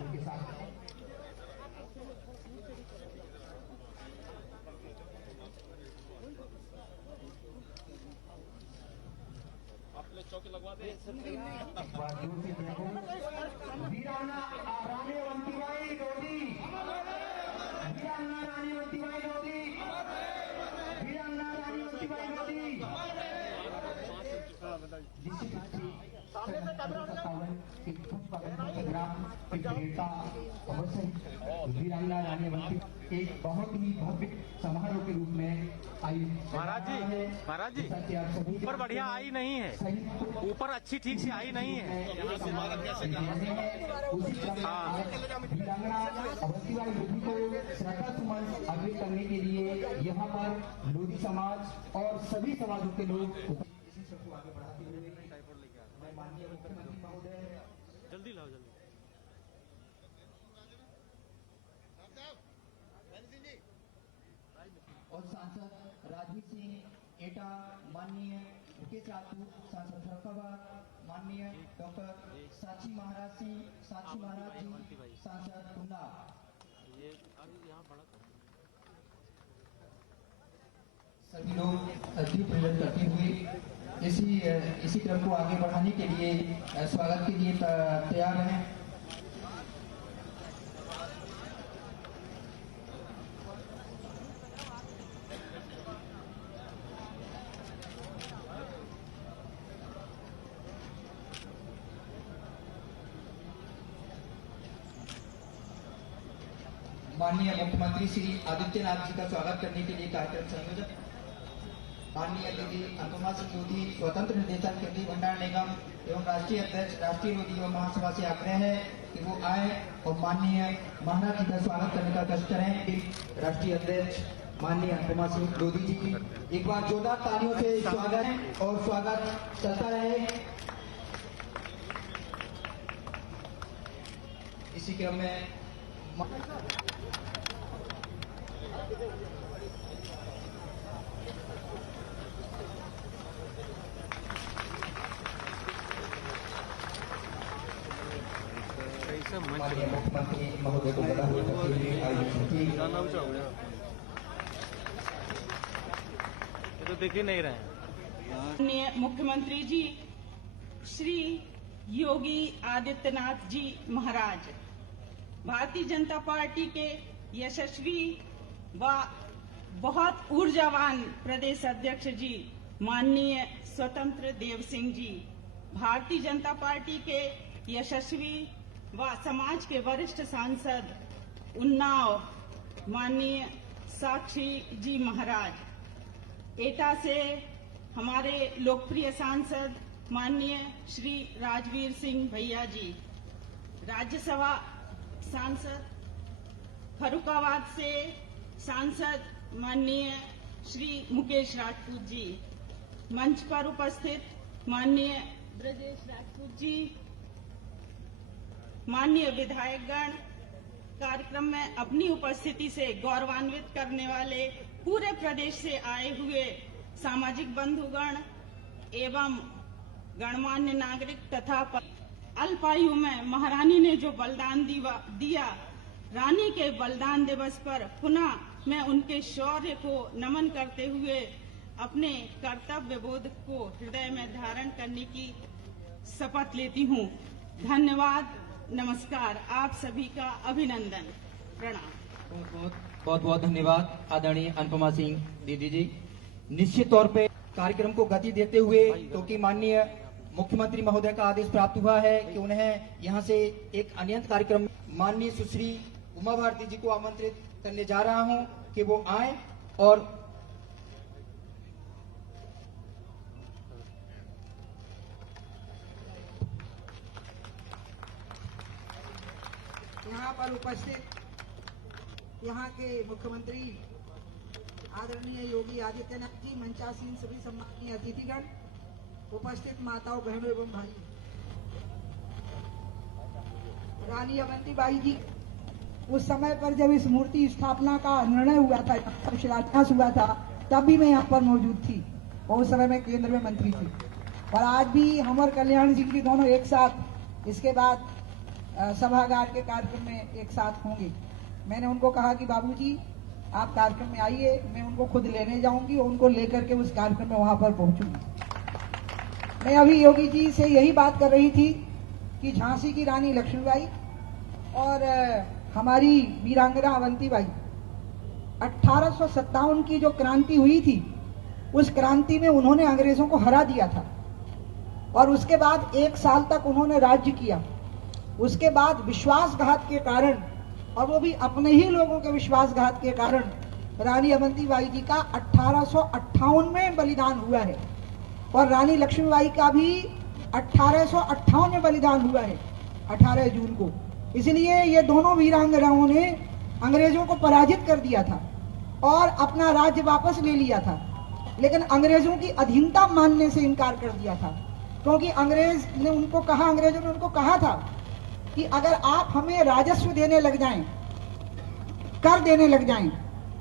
उनके साथ चौकी लगवा दे। वीरांगना रानीवंतीबाई लोधी, वीरांगना रानीवंतीबाई लोधी, वीरांगना रानीवंतीबाई लोधी। वीरांगना रानीवंती एक बहुत ही भव्य समारोह के रूप में आई। महाराज जी ऊपर बढ़िया आई नहीं है, ऊपर अच्छी ठीक से आई नहीं है। वीरांगना अवस्थीबाई लोधी को श्रद्धा सुमन अर्पित करने के लिए यहाँ पर लोधी समाज और सभी समाजों के लोग इसी सबको आगे बढ़ाते हुए मैं माननीय मुख्यमंत्री महोदय जल्दी लाओ जल्दी। और सांसद राजवीर सिंह एटा, माननीय मुकेश राजपूत सांसद फरुखाबाद, माननीय डॉक्टर साक्षी महाराज जी सांसद उन्नाव, सभी लोग दीप प्रज्वलित करते हुए इसी क्रम को आगे बढ़ाने के लिए स्वागत के लिए तैयार हैं। माननीय मुख्यमंत्री श्री आदित्यनाथ जी का स्वागत करने के लिए कार्यक्रम संयोजक माननीय दीदी अनुपमा सिंह लोधी, स्वतंत्र निदेशक केंद्रीय भंडार निगम एवं राष्ट्रीय अध्यक्ष राष्ट्रीय लोधी एवं महासभा से आग्रह है कि वो आए और माननीय महाराज जी का स्वागत करने का कष्ट करें। राष्ट्रीय अध्यक्ष माननीय अनुपमा सिंह लोधी जी, एक बार जोरदार तालियों से स्वागत है और स्वागत चलता रहे। इसी क्रम में मुख्यमंत्री महोदय को बता तो दिख ही नहीं रहे। माननीय मुख्यमंत्री जी श्री योगी आदित्यनाथ जी महाराज, भारतीय जनता पार्टी के यशस्वी व बहुत ऊर्जावान प्रदेश अध्यक्ष जी माननीय स्वतंत्र देव सिंह जी, भारतीय जनता पार्टी के यशस्वी व समाज के वरिष्ठ सांसद उन्नाव माननीय साक्षी जी महाराज, एटा से हमारे लोकप्रिय सांसद माननीय श्री राजवीर सिंह भैया जी, राज्यसभा सांसद फरुखाबाद से सांसद माननीय श्री मुकेश राजपूत जी, मंच पर उपस्थित माननीय ब्रजेश राजपूत जी, माननीय विधायकगण, कार्यक्रम में अपनी उपस्थिति से गौरवान्वित करने वाले पूरे प्रदेश से आए हुए सामाजिक बंधुगण एवं गणमान्य नागरिक तथा अल्पायु में महारानी ने जो बलिदान दिया, रानी के बलिदान दिवस पर पुनः मैं उनके शौर्य को नमन करते हुए अपने कर्तव्य बोध को हृदय में धारण करने की शपथ लेती हूँ। धन्यवाद, नमस्कार, आप सभी का अभिनंदन, प्रणाम। बहुत बहुत धन्यवाद आदरणीय अनुपमा सिंह दीदी जी। निश्चित तौर पे कार्यक्रम को गति देते हुए, क्योंकि माननीय मुख्यमंत्री महोदय का आदेश प्राप्त हुआ है कि उन्हें यहां से एक अनियंत कार्यक्रम माननीय सुश्री उमा भारती जी को आमंत्रित करने जा रहा हूं कि वो आए और यहाँ पर उपस्थित यहाँ के मुख्यमंत्री आदरणीय योगी आदित्यनाथ जी, मंचासीन सभी सम्माननीय अतिथिगण, उपस्थित माताओं, बहनों एवं भाई, रानी अवंतीबाई जी, उस समय पर जब इस मूर्ति स्थापना का निर्णय हुआ था, शिलान्यास हुआ था, तब भी मैं यहाँ पर मौजूद थी और उस समय मैं केंद्र में मंत्री थी। और आज भी हमर कल्याण सिंह जी दोनों एक साथ इसके बाद सभागार के कार्यक्रम में एक साथ होंगे। मैंने उनको कहा कि बाबूजी आप कार्यक्रम में आइए, मैं उनको खुद लेने जाऊंगी और उनको लेकर के उस कार्यक्रम में वहां पर पहुंचूंगी। मैं अभी योगी जी से यही बात कर रही थी कि झांसी की रानी लक्ष्मीबाई और हमारी वीरांगना अवंतीबाई 1857 की जो क्रांति हुई थी, उस क्रांति में उन्होंने अंग्रेजों को हरा दिया था और उसके बाद 1 साल तक उन्होंने राज्य किया। उसके बाद विश्वासघात के कारण, और वो भी अपने ही लोगों के विश्वासघात के कारण, रानी अवंतीबाई जी का 1858 में बलिदान हुआ है और रानी लक्ष्मीबाई का भी 1858 में बलिदान हुआ है 18 जून को। इसलिए ये दोनों वीरांगनाओं ने अंग्रेजों को पराजित कर दिया था और अपना राज्य वापस ले लिया था, लेकिन अंग्रेजों की अधीनता मानने से इनकार कर दिया था, क्योंकि अंग्रेजों ने उनको कहा था कि अगर आप हमें राजस्व देने लग जाएं, कर देने लग जाएं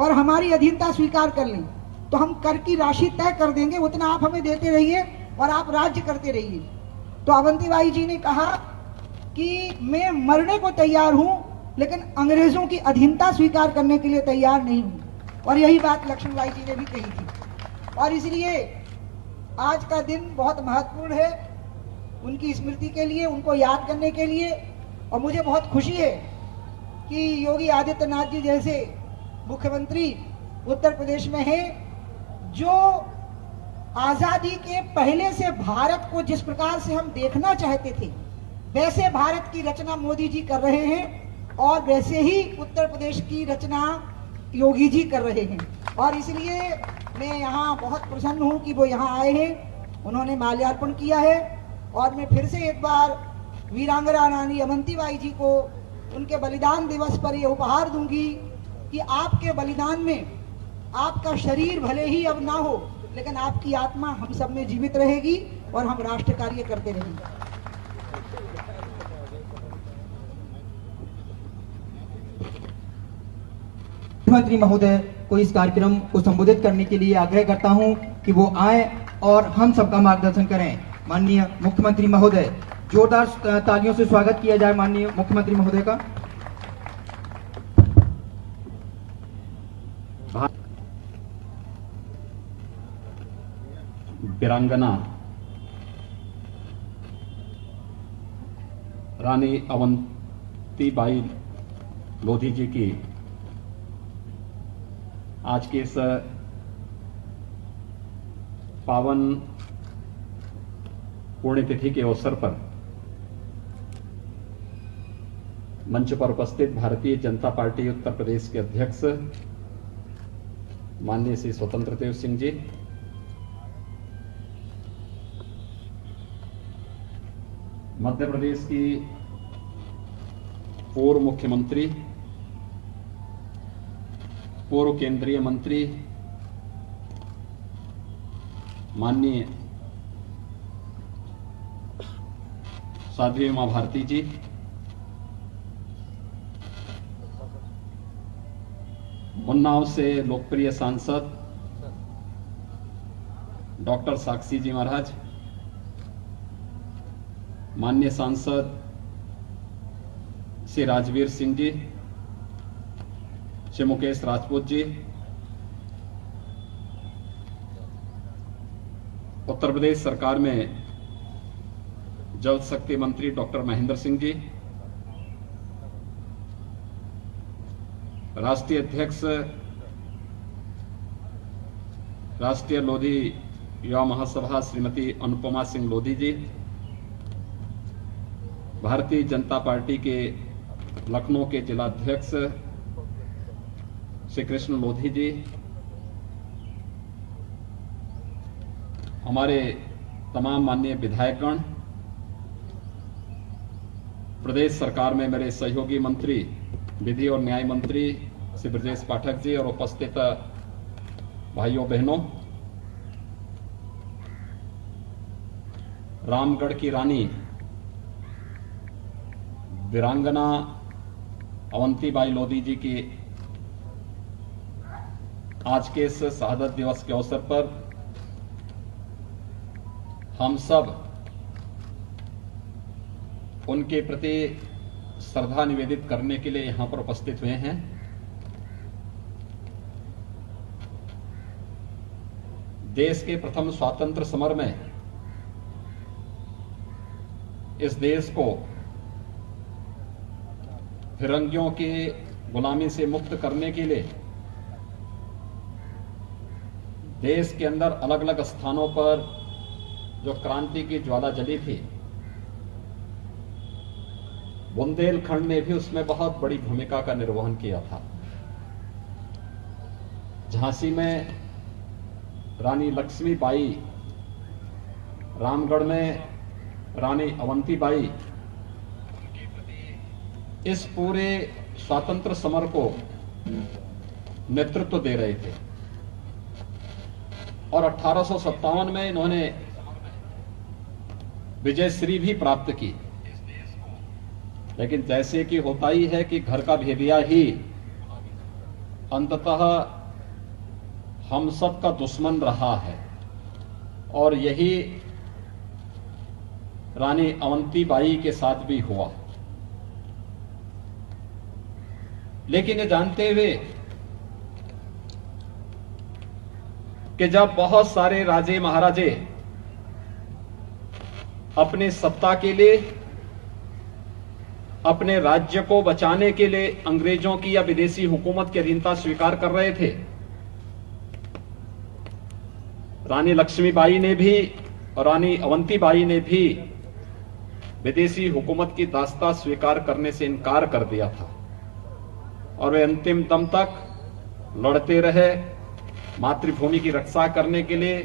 और हमारी अधीनता स्वीकार कर लें तो हम कर की राशि तय कर देंगे, उतना आप हमें देते रहिए और आप राज्य करते रहिए। तो अवंतीबाई जी ने कहा कि मैं मरने को तैयार हूं, लेकिन अंग्रेजों की अधीनता स्वीकार करने के लिए तैयार नहीं हूं। और यही बात लक्ष्मीबाई जी ने भी कही थी। और इसलिए आज का दिन बहुत महत्वपूर्ण है उनकी स्मृति के लिए, उनको याद करने के लिए। और मुझे बहुत खुशी है कि योगी आदित्यनाथ जी जैसे मुख्यमंत्री उत्तर प्रदेश में हैं, जो आजादी के पहले से भारत को जिस प्रकार से हम देखना चाहते थे, वैसे भारत की रचना मोदी जी कर रहे हैं और वैसे ही उत्तर प्रदेश की रचना योगी जी कर रहे हैं। और इसलिए मैं यहाँ बहुत प्रसन्न हूँ कि वो यहाँ आए हैं, उन्होंने माल्यार्पण किया है। और मैं फिर से एक बार वीरांगना रानी अवंतीबाई जी को उनके बलिदान दिवस पर यह उपहार दूंगी कि आपके बलिदान में आपका शरीर भले ही अब ना हो, लेकिन आपकी आत्मा हम सब में जीवित रहेगी और हम राष्ट्र कार्य करते रहेंगे। मुख्यमंत्री महोदय को इस कार्यक्रम को संबोधित करने के लिए आग्रह करता हूं कि वो आए और हम सबका मार्गदर्शन करें। माननीय मुख्यमंत्री महोदय, जोरदार तालियों से स्वागत किया जाए माननीय मुख्यमंत्री महोदय का। वीरांगना रानी अवंतीबाई लोधी जी की आज के इस पावन पुण्यतिथि के अवसर पर मंच पर उपस्थित भारतीय जनता पार्टी उत्तर प्रदेश के अध्यक्ष माननीय श्री स्वतंत्र देव सिंह जी, मध्य प्रदेश की पूर्व मुख्यमंत्री, पूर्व केंद्रीय मंत्री माननीय साध्वी उमा भारती जी, उन्नाव से लोकप्रिय सांसद डॉक्टर साक्षी जी महाराज, माननीय सांसद श्री राजवीर सिंह जी, श्री मुकेश राजपूत जी, उत्तर प्रदेश सरकार में जल शक्ति मंत्री डॉक्टर महेंद्र सिंह जी, राष्ट्रीय अध्यक्ष राष्ट्रीय लोधी युवा महासभा श्रीमती अनुपमा सिंह लोधी जी, भारतीय जनता पार्टी के लखनऊ के जिलाध्यक्ष श्री कृष्ण लोधी जी, हमारे तमाम माननीय विधायकगण, प्रदेश सरकार में मेरे सहयोगी मंत्री विधि और न्याय मंत्री श्री ब्रजेश पाठक जी और उपस्थित भाइयों बहनों, रामगढ़ की रानी वीरांगना अवंतीबाई लोधी जी की आज के इस शहादत दिवस के अवसर पर हम सब उनके प्रति श्रद्धा निवेदित करने के लिए यहां पर उपस्थित हुए हैं। देश के प्रथम स्वातंत्र समर में इस देश को फिरंगियों की गुलामी से मुक्त करने के लिए देश के अंदर अलग अलग स्थानों पर जो क्रांति की ज्वाला जली थी, बुंदेलखंड ने भी उसमें बहुत बड़ी भूमिका का निर्वहन किया था। झांसी में रानी लक्ष्मीबाई, रामगढ़ में रानी अवंतीबाई इस पूरे स्वातंत्र समर को नेतृत्व दे रहे थे और 1857 में इन्होंने विजयश्री भी प्राप्त की। लेकिन जैसे कि होता ही है कि घर का भेदिया ही अंततः हम सब का दुश्मन रहा है, और यही रानी अवंतीबाई के साथ भी हुआ। लेकिन ये जानते हुए कि जब बहुत सारे राजे महाराजे अपनी सत्ता के लिए, अपने राज्य को बचाने के लिए अंग्रेजों की या विदेशी हुकूमत की अधीनता स्वीकार कर रहे थे, रानी लक्ष्मीबाई ने भी और रानी अवंतीबाई ने भी विदेशी हुकूमत की दास्ता स्वीकार करने से इनकार कर दिया था और वे अंतिम दम तक लड़ते रहे मातृभूमि की रक्षा करने के लिए,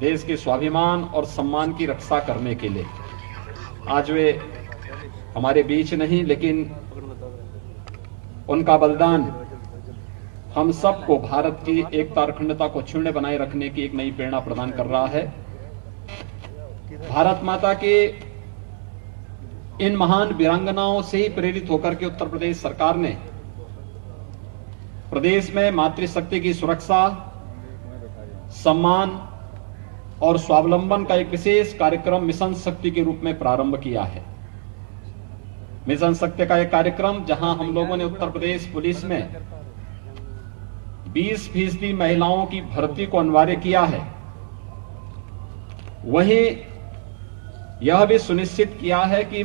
देश के स्वाभिमान और सम्मान की रक्षा करने के लिए। आज वे हमारे बीच नहीं, लेकिन उनका बलिदान हम सबको भारत की एकता और अखंडता को अक्षुण्ण बनाए रखने की एक नई प्रेरणा प्रदान कर रहा है। भारत माता के इन महान वीरांगनाओं से ही प्रेरित होकर के उत्तर प्रदेश सरकार ने प्रदेश में मातृशक्ति की सुरक्षा, सम्मान और स्वावलंबन का एक विशेष कार्यक्रम मिशन शक्ति के रूप में प्रारंभ किया है। मिशन शक्ति का एक कार्यक्रम जहां हम लोगों ने उत्तर प्रदेश पुलिस में 20% महिलाओं की भर्ती को अनिवार्य किया है, वहीं यह भी सुनिश्चित किया है कि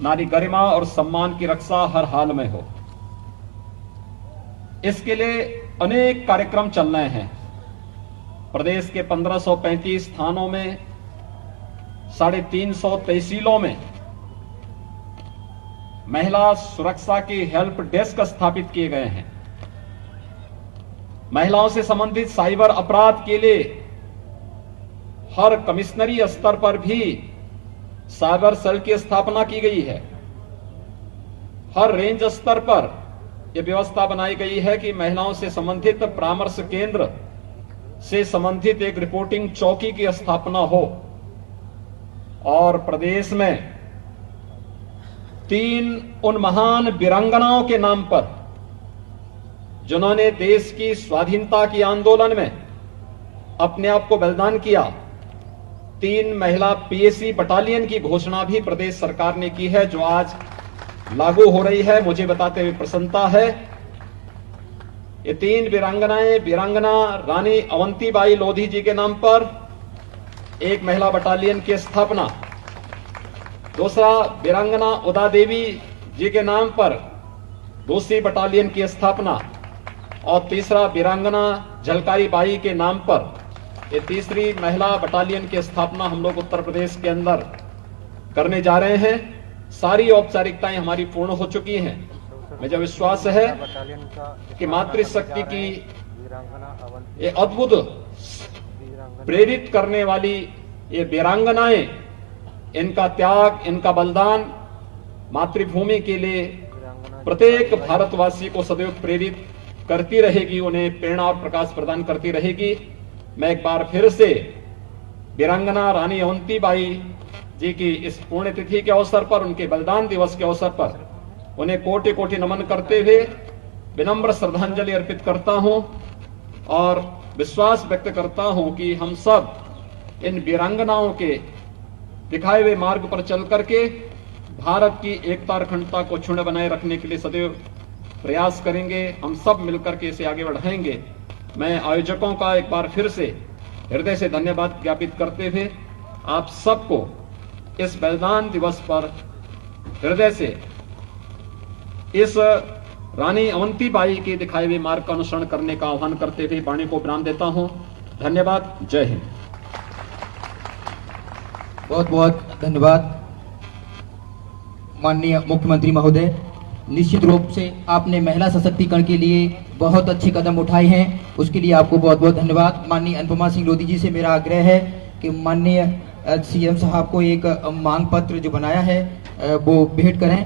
नारी गरिमा और सम्मान की रक्षा हर हाल में हो। इसके लिए अनेक कार्यक्रम चल रहे हैं। प्रदेश के 1535 थानों में 350 तहसीलों में महिला सुरक्षा की हेल्प डेस्क स्थापित किए गए हैं। महिलाओं से संबंधित साइबर अपराध के लिए हर कमिश्नरी स्तर पर भी साइबर सेल की स्थापना की गई है। हर रेंज स्तर पर यह व्यवस्था बनाई गई है कि महिलाओं से संबंधित परामर्श केंद्र से संबंधित एक रिपोर्टिंग चौकी की स्थापना हो। और प्रदेश में 3 उन महान वीरांगनाओं के नाम पर, जिन्होंने देश की स्वाधीनता की आंदोलन में अपने आप को बलिदान किया, 3 महिला पीएसी बटालियन की घोषणा भी प्रदेश सरकार ने की है, जो आज लागू हो रही है। मुझे बताते हुए प्रसन्नता है। ये 3 वीरांगनाएं, वीरांगना रानी अवंतीबाई लोधी जी के नाम पर एक महिला बटालियन की स्थापना, दूसरा वीरांगना उदा देवी जी के नाम पर दूसरी बटालियन की स्थापना, और तीसरा वीरांगना झलकारी बाई के नाम पर ये तीसरी महिला बटालियन की स्थापना हम लोग उत्तर प्रदेश के अंदर करने जा रहे हैं। सारी औपचारिकताएं हमारी पूर्ण हो चुकी हैं। मुझे विश्वास है कि मातृशक्ति की ये अद्भुत प्रेरित करने वाली ये वीरांगनाएं, इनका त्याग, इनका बलिदान मातृभूमि के लिए प्रत्येक भारतवासी को सदैव प्रेरित करती रहेगी, उन्हें प्रेरणा और प्रकाश प्रदान करती रहेगी। मैं एक बार फिर से वीरांगना रानी अवंतीबाई जी की इस पुण्यतिथि के अवसर पर, उनके बलिदान दिवस के अवसर पर उन्हें कोटि कोटि नमन करते हुए विनम्र श्रद्धांजलि अर्पित करता हूं और विश्वास व्यक्त करता हूं कि हम सब इन वीरांगनाओं के दिखाए हुए मार्ग पर चल करके भारत की एकता और अखंडता को क्षुण्ण बनाए रखने के लिए सदैव प्रयास करेंगे। हम सब मिलकर के इसे आगे बढ़ाएंगे। मैं आयोजकों का एक बार फिर से हृदय से धन्यवाद ज्ञापित करते हुए आप सबको इस बलिदान दिवस पर हृदय से इस रानी अवंतीबाई के दिखाए हुए मार्ग का अनुसरण करने का आह्वान करते हुए वाणी को विराम देता हूं। धन्यवाद। जय हिंद। बहुत बहुत धन्यवाद माननीय मुख्यमंत्री महोदय। निश्चित रूप से आपने महिला सशक्तिकरण के लिए बहुत अच्छे कदम उठाए हैं, उसके लिए आपको बहुत बहुत धन्यवाद। माननीय अनुपमा सिंह लोधी जी से मेरा आग्रह है कि माननीय सीएम साहब को एक मांग पत्र जो बनाया है वो भेंट करें।